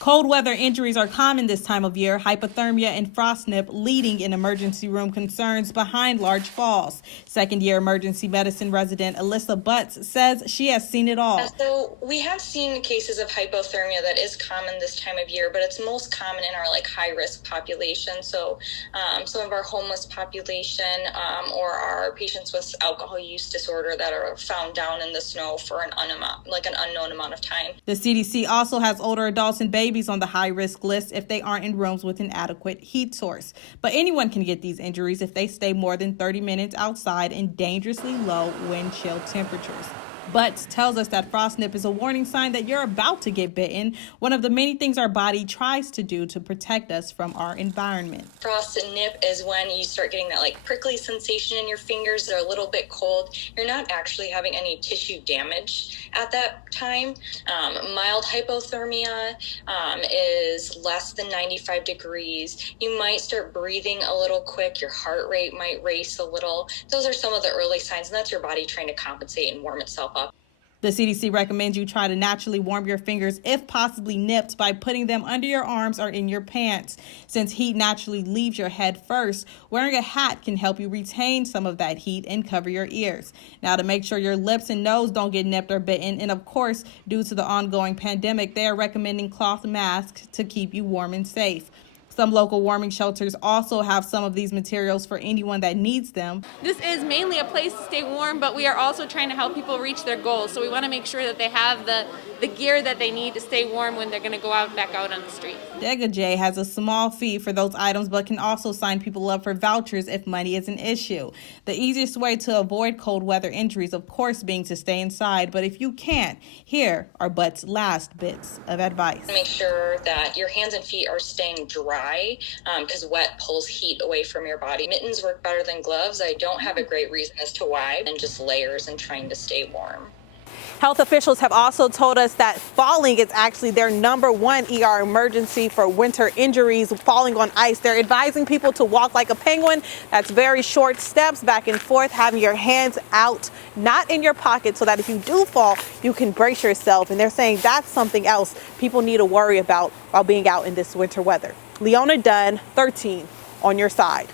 Cold weather injuries are common this time of year, hypothermia and frostnip leading in emergency room concerns behind large falls. Second-year emergency medicine resident Alyssa Butts says she has seen it all. So we have seen cases of hypothermia that is common this time of year, but it's most common in our high-risk population. So some of our homeless population or our patients with alcohol use disorder that are found down in the snow for an unknown amount of time. The CDC also has older adults and babies on the high-risk list if they aren't in rooms with an adequate heat source. But anyone can get these injuries if they stay more than 30 minutes outside in dangerously low wind chill temperatures. Butts tells us that frostnip is a warning sign that you're about to get bitten, one of the many things our body tries to do to protect us from our environment. Frostnip is when you start getting that prickly sensation in your fingers. They're a little bit cold. You're not actually having any tissue damage at that time. Mild hypothermia is less than 95 degrees. You might start breathing a little quick. Your heart rate might race a little. Those are some of the early signs, and that's your body trying to compensate and warm itself up. The CDC recommends you try to naturally warm your fingers, if possibly nipped, by putting them under your arms or in your pants. Since heat naturally leaves your head first, wearing a hat can help you retain some of that heat and cover your ears. Now, to make sure your lips and nose don't get nipped or bitten, and of course, due to the ongoing pandemic, they are recommending cloth masks to keep you warm and safe. Some local warming shelters also have some of these materials for anyone that needs them. This is mainly a place to stay warm, but we are also trying to help people reach their goals. So we want to make sure that they have the gear that they need to stay warm when they're going to go back out on the street. Degajay has a small fee for those items, but can also sign people up for vouchers if money is an issue. The easiest way to avoid cold weather injuries, of course, being to stay inside. But if you can't, here are Butts' last bits of advice. Make sure that your hands and feet are staying dry because wet pulls heat away from your body. Mittens work better than gloves. I don't have a great reason as to why, and just layers and trying to stay warm. Health officials have also told us that falling is actually their #1 ER emergency for winter injuries, falling on ice. They're advising people to walk like a penguin. That's very short steps back and forth, having your hands out, not in your pocket, so that if you do fall, you can brace yourself. And they're saying that's something else people need to worry about while being out in this winter weather. Leona Dunn, 13 on your side.